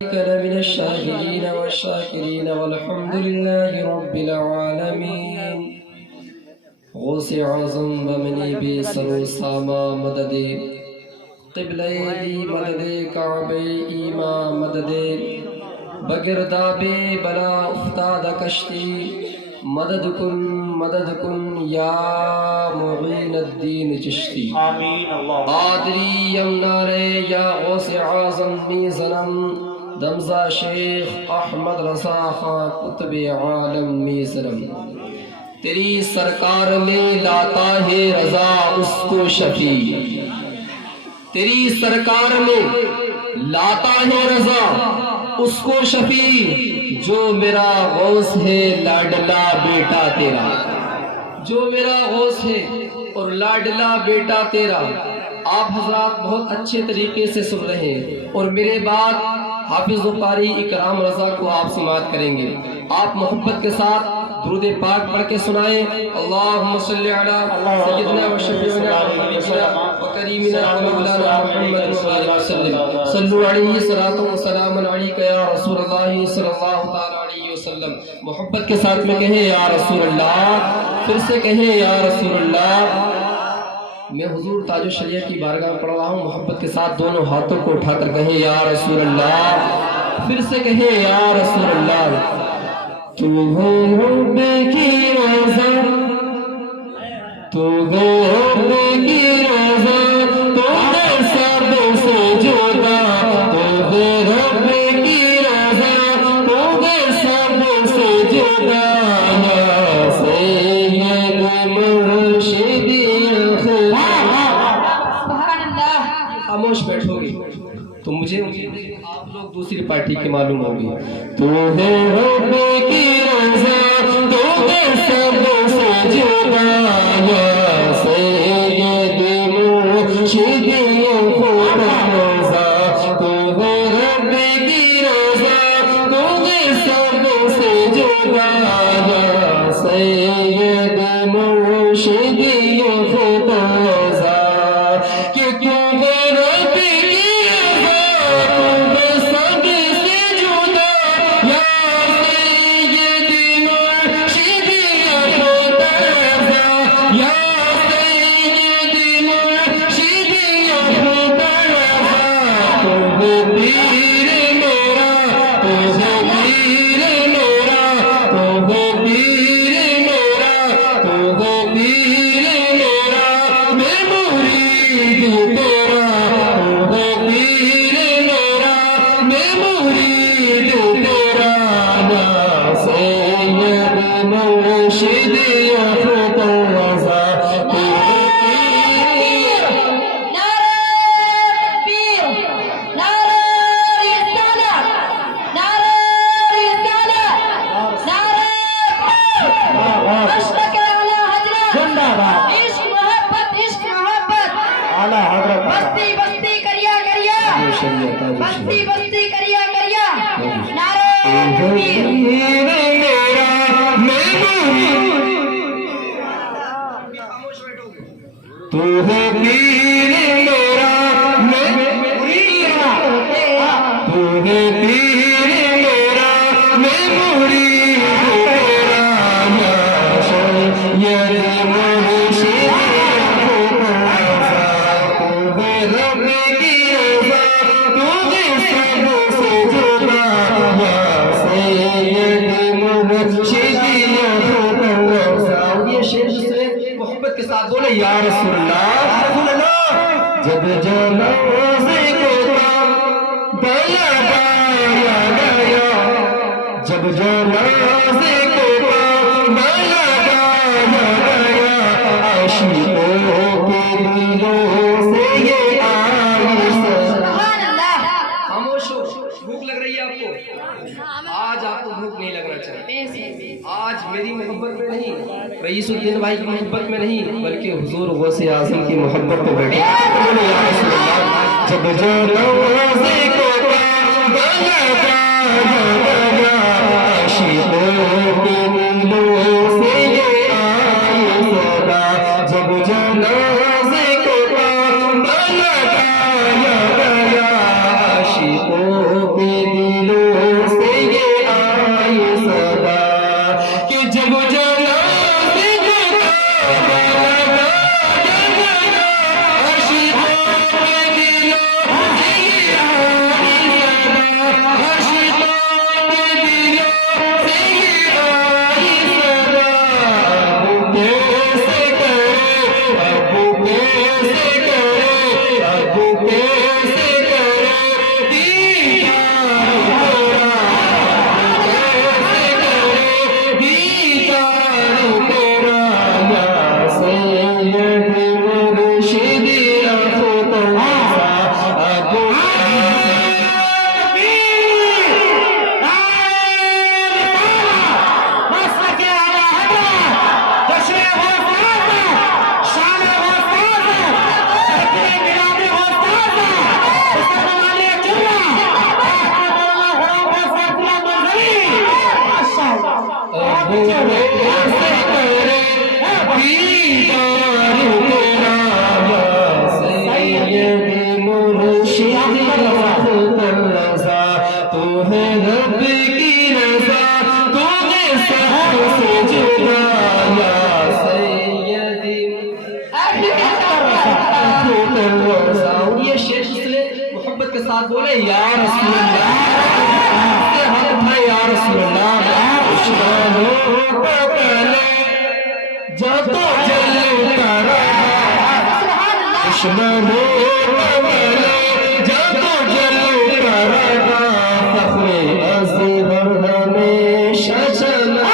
من الشاهدين والشاكرين والحمد لله رب العالمين. غوث اعظم بمنی بے سر و ساما مدد قبلہ دی مدد کعبہ ایما مدد بگرداب بلا افتاد کشتی مدد کن یا معین الدین چشتی. آمین. اللہ قادری یمنارے یا غوث اعظم میزنم دمزہ شیخ احمد رضا خان قطب عالم میزنم. تیری سرکار میں لاتا ہے رضا اس کو شفیع. تیری سرکار میں لاتا ہے رضا اس کو شفیع جو میرا غوث ہے لاڈلا بیٹا تیرا. جو میرا غوث ہے اور لاڈلا بیٹا تیرا. آپ حضرات بہت اچھے طریقے سے سن رہے ہیں اور میرے بعد حافظ و قاری اکرام رضا کو آپ سماعت کریں گے. آپ محبت کے ساتھ درود پاک پڑھ کے سنائیں. اللہم صلی علی سیدنا و شفیعنا و کریمنا و مولانا محمد صلی اللہ علیہ وسلم. صلو علیہ صلاۃ و سلام علیک یا رسول اللہ صلی اللہ تعالی علیہ وسلم. محبت کے ساتھ میں کہیں یا رسول اللہ. پھر سے کہیں یا رسول اللہ. میں حضور تاج الشریعہ کی بارگاہ میں پڑھ رہا ہوں. محبت کے ساتھ دونوں ہاتھوں کو اٹھا کر کہیں یا رسول اللہ. پھر سے کہیں یا رسول اللہ. تو ہو رب کی رضا، تو ہو رب کی رضا، تو ہے سب سے جدا. تو ہو رب کی رضا، تو ہے سب سے جدا. یا سید مرشدی خاموش بیٹھو گے تو مجھے آپ لوگ دوسری پارٹی کے معلوم ہوگی. تو ہے رب کی رضا، تو ہے سب سے جدا. یا سید مرشدی خدا رضا. تو ہے رب کی رضا، تو ہے سب سے جدا. یا سید مرشدی خدا رضا. کہ کیوں رب کی رضا، تو ہے سب سے جدا. یا سید مرشدی خدا رضا. یا سید مرشدی خدا رضا. تو ہے پیر میرا، تو ہے پیر میرا، تو ہے پیر میرا، تو ہے پیر میرا. میں مرید تیرا. تو ہے پیر میرا، میں مرید تیرا. یا سید مرشدی خدا رضا. تو ہے پیر. نعرہ تکبیر، نعرہ رسالت، نعرہ رسالت، نعرہ مشتاق اعلی حضرت. زندہ باد. عشق محبت، عشق محبت. اعلیٰ حضرت. بستی بستی کریا کریا، بستی بستی کریا کریا. نعرہ تکبیر. پیر میرا میں مرید. تو ہے پیر میرا میں مرید. تو ہے پیر میرا میں مرید تیرا. یا سید مرشدی خدا رضا. تو ہے رب کی رضا، تو ہے سب سے جدا. یا سید مرشدی خدا رضا. یہ شعر دوسرے محبت کے ساتھ بولے یا رسول اللہ. جب جنازے کو بلا گایا گیا، جب جنازے کو بلا گایا گیا، عاشقوں کے دلوں سے یہ آئی. سبحان اللہ. خاموش ہو. بھوک لگ رہی ہے آپ کو؟ آج آپ کو بھوک نہیں لگنا چاہیے. آج میری محبت میں نہیں، رئیس الدین بھائی کی محبت میں نہیں، بلکہ حضور غوث اعظم کی محبت پہ بیٹھے. جب جنازے کو بلا گایا گیا، عاشقوں کے دلوں سے یہ آئی صدا. جب جنازے کو بلا گایا گیا، عاشقوں کے یہ شیخ اس نے محبت کے ساتھ بولے یا رسول اللہ، ہاتھ اٹھائے یا رسول اللہ، جب تو جلتا رہا دشمنوں جب تو جلتا رہا فخر اصغر ہمیشہ چلا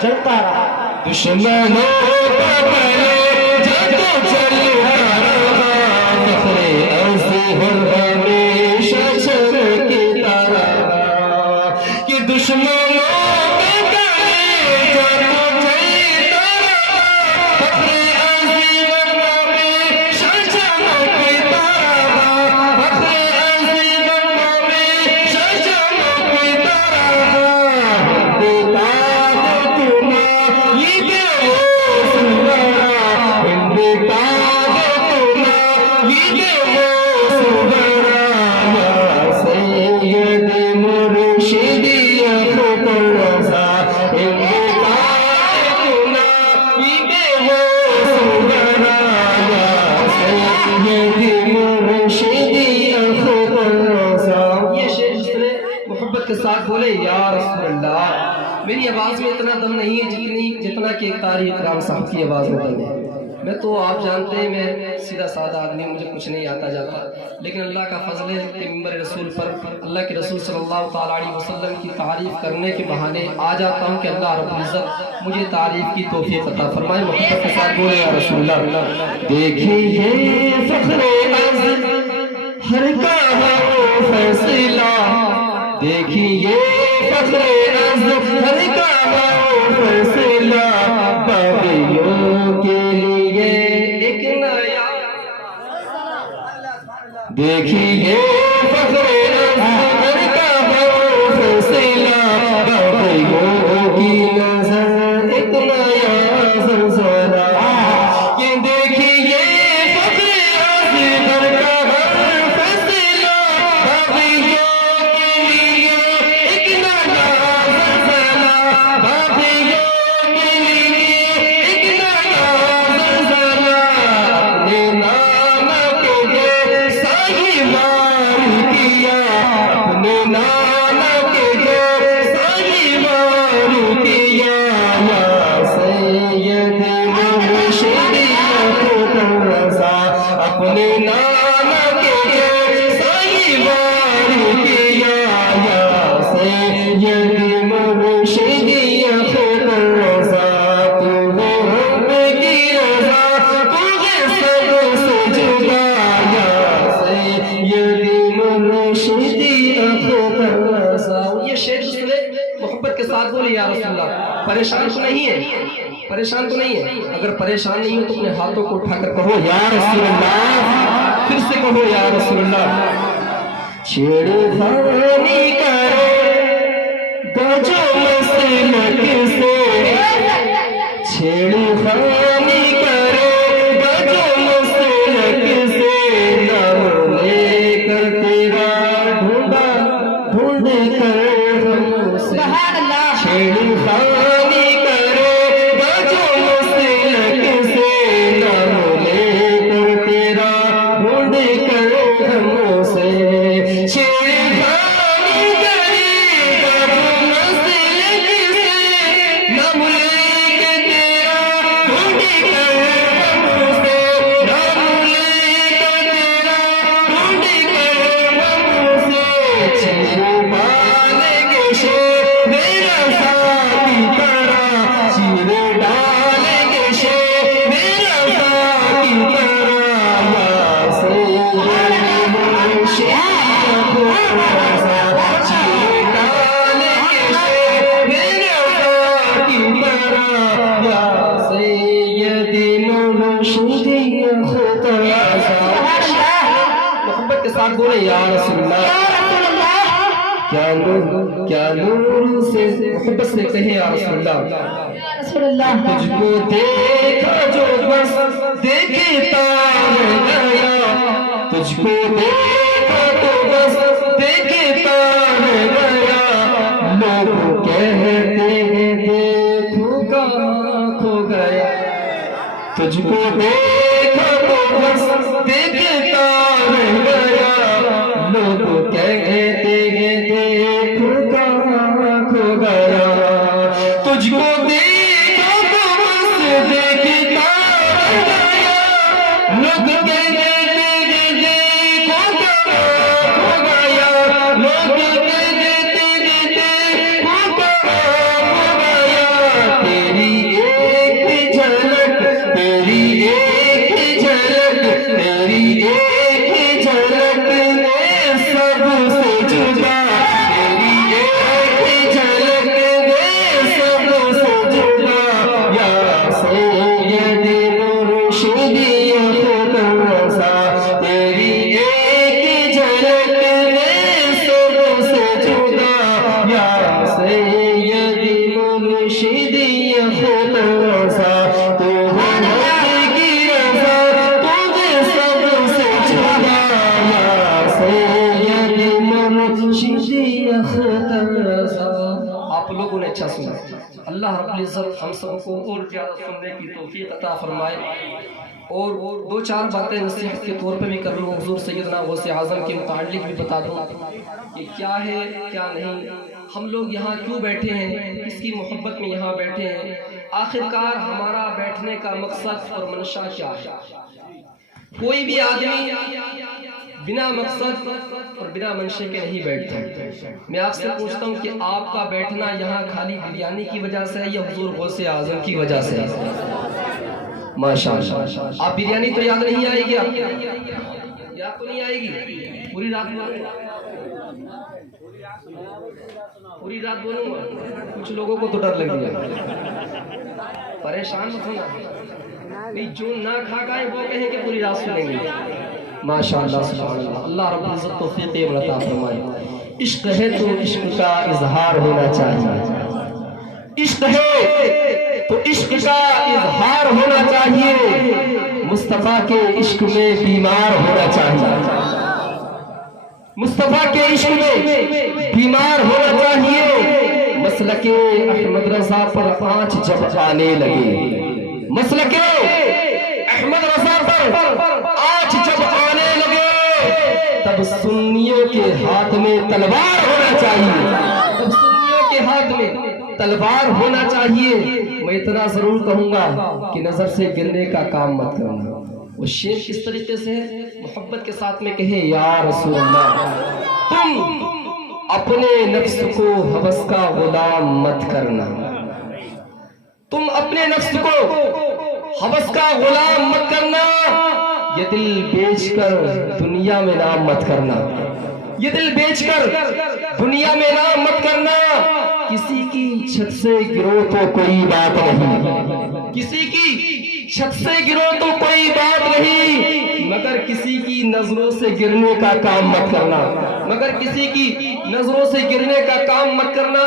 چلتا رہا دشمنوں ہمیشہ چمکتا رہا کہ دشمنوں کے ساتھ بولے یا رسول اللہ. میری آواز میں اتنا دم نہیں ہے جتنا کہ ایک طارق اکرام صاحب کی آواز میں دم ہے. میں تو آپ جانتے ہیں میں سیدھا سادہ آدمی، مجھے کچھ نہیں آتا جاتا، لیکن اللہ کا فضل ہے کہ ممبر رسول پر اللہ کے رسول صلی اللہ تعالیٰ علیہ وسلم کی تعریف کرنے کے بہانے آ جاتا ہوں کہ اللہ رب العزت مجھے تعریف کی توفیق عطا فرمائے. محبت کے ساتھ بولے یا رسول اللہ. دیکھیے فخر ہر کا فیصلہ، دیکھیے فخر ہر کا فیصلہ، باغیوں کے لیے ایک نیا، دیکھیے فخر ہر کا فیصلہ، باغیوں کی نظر ایک نیا زلزلہ. کہ دیکھیے پریشان تو نہیں ہے، پریشان تو نہیں ہے. اگر پریشان نہیں ہو تو اپنے ہاتھوں کو اٹھا کر کہو یا رسول اللہ، پھر سے کہو یا رسول اللہ. چھیڑخانی کرے گجو مسلک سے چھیڑخانی کرے گجو مسلک سے نام لے کر تیرا ڈھونڈا ڈھونڈ کر ہم سے سبحان اللہ چھیڑخانی کرے گجو مسلک سے نام لے کر تیرا ڈھونڈ کر ہم سے چھیڑخانی کرے گجو مسلک سے نام لے کر تیرا ڈھونڈ کر ہم سے نام لے کر تیرا ڈھونڈ کر ہم سے چھپانے کے شیر میرا ساتھی کرا چیر ڈالیں گے شیر میرا ساتھی کرا یا سید مرشد چیر ڈالیں گے شیر میرا ساتھی کرا یا سید مرشد خدا محبت کے ساتھ بولے یا رسول اللہ یا رسول اللہ کیا نور سے محبت سے کہے یا رسول اللہ یا رسول اللہ تجھ کو دیکھا جو بس دیکھتا رہ گیا تجھ کو دیکھا تو بس دیکھتا رہ گیا لوگ کہتے ہیں دیکھو کہاں کھو گیا تجھ کو دیکھا تو بس دیکھتا رہ گیا لوگ کہتے ہیں دیکھو کہاں کھو گیا تجھ کو دیکھا تو بس دیکھتا رہ گیا لوگ کہتے ہیں دیکھو کہاں کھو گیا لوگ کہتے ہیں دیکھو کہاں کھو گیا تیری ایک جھلک تیری ایک جھلک تیری ایک جھلک میں سب سے جدا تیری ایک جھلک میں سب سے جدا یا سید مرشد خدا رضا تیری ایک جھلک میں سب سے جدا یا سید مرشد خدا رضا تو حق کی رضا تجھے سب سے جدا یا سید مرشد خدا رضا آپ لوگوں نے اچھا سنا اللہ رب العزت ہم سب کو اور زیادہ سننے کی توفیق عطا فرمائے اور دو چار باتیں نصیحت کے طور پہ بھی کر لوں حضور سیدنا غوث اعظم کے متعلق بھی بتا دوں کہ کیا ہے کیا نہیں ہم لوگ یہاں کیوں بیٹھے ہیں کس کی محبت میں یہاں بیٹھے ہیں آخرکار ہمارا بیٹھنے کا مقصد اور منشا کیا ہے کوئی بھی آدمی بنا مقصد اور بنا منشے کے نہیں بیٹھتا میں آپ سے پوچھتا ہوں کہ آپ کا بیٹھنا یہاں خالی بریانی کی وجہ سے ہے یا حضور غوث اعظم کی وجہ سے ہے ماشاءاللہ آپ بریانی تو یاد نہیں آئے گی آپ یاد تو نہیں آئے گی پوری رات بولوں گا کچھ لوگوں کو تو ڈر لگ گیا پریشان مت ہونا جو نہ کھا گئے وہ کہیں کہ پوری رات سنیں گے ماشاءاللہ سبحان اللہ اللہ رب العزت توفیق عطا فرمائے عشق ہے تو عشق کا اظہار ہونا چاہیے عشق ہے تو عشق کا اظہار ہونا چاہیے مصطفیٰ کے عشق میں بیمار ہونا چاہیے مصطفیٰ کے عشق میں بیمار ہونا چاہیے مسلک احمد رضا پر آنچ جب آنے لگے مسلک احمد رضا پر آنچ جب آنے لگے تب سنیوں کے ہاتھ میں تلوار ہونا چاہیے تب سنیوں کے ہاتھ میں تلوار ہونا چاہیے میں اتنا ضرور کہوں گا کہ نظر سے گرنے کا کام مت کرنا وہ شیر کس طریقے سے محبت کے ساتھ میں کہے یا رسول اللہ تم اپنے نفس کو ہوس کا غلام مت کرنا تم اپنے نفس کو ہوس کا غلام مت کرنا یہ دل بیچ کر دنیا میں نام مت کرنا یہ دل بیچ کر دنیا میں نام مت کرنا کسی کی چھت سے گرو تو کوئی بات نہیں کسی کی چھت سے گرو تو کوئی بات نہیں مگر کسی کی کی نظروں سے گرنے کا کام مت کرنا، مگر کسی کی نظروں سے گرنے کا کام مت کرنا۔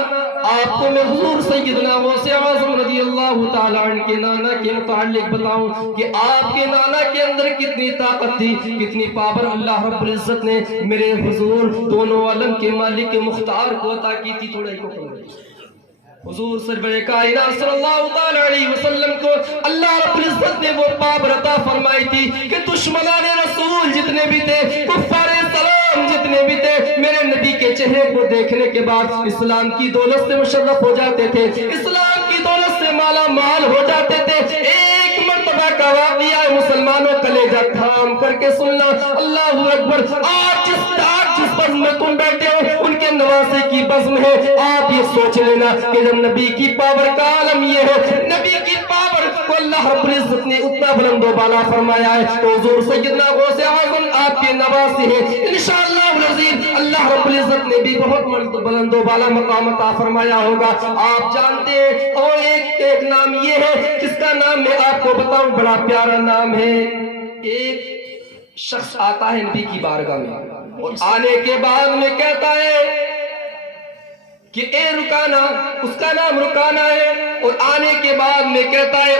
آپ کو میں حضور سیدنا غوث اعظم رضی اللہ تعالیٰ عنہ کے نانا کے متعلق بتاؤں کہ آپ کے نانا کے اندر کتنی طاقت تھی، کتنی پاور اللہ رب العزت نے میرے حضور دونوں عالم کے مالک مختار کو عطا کی تھی۔ تھوڑا ہی کو حضور سرور کائنات صلی اللہ تعالی علیہ وسلم کو اللہ رب العزت نے وہ پاور عطا فرمائی تھی کہ دشمنان رسول جتنے بھی تھے، کفار سلام جتنے بھی تھے، میرے نبی کے چہرے کو دیکھنے کے بعد اسلام کی دولت سے مشرف ہو جاتے تھے، اسلام کی دولت سے مالا مال ہو جاتے تھے۔ ایک مرتبہ کا واقعہ ہے، مسلمانوں کلیجہ تھام کر کے سننا، اللہ اکبر۔ آج جس بزم میں تم بیٹھے ہو ان کے نواسے کی بزم ہے۔ آپ یہ سوچ لینا کہ جب نبی کی پاور کا عالم یہ ہے، نبی کی پاور کو اللہ رب العزت نے اتنا بلند و بالا فرمایا ہے، تو حضور سیدنا غوث اعظم آپ کے نواسے ہیں۔ انشاءاللہ العزیز اللہ رب العزت نے بھی بہت بلند و بالا مقام عطا فرمایا ہوگا، آپ جانتے ہیں۔ اور ایک نام یہ ہے جس کا نام میں آپ کو بتاؤں، بڑا پیارا نام ہے۔ ایک شخص آتا ہے نبی کی بارگاہ میں اور آنے کے بعد میں کہتا ہے کہ اے رکانہ، اس کا نام رکانہ ہے، اور آنے کے بعد میں کہتا ہے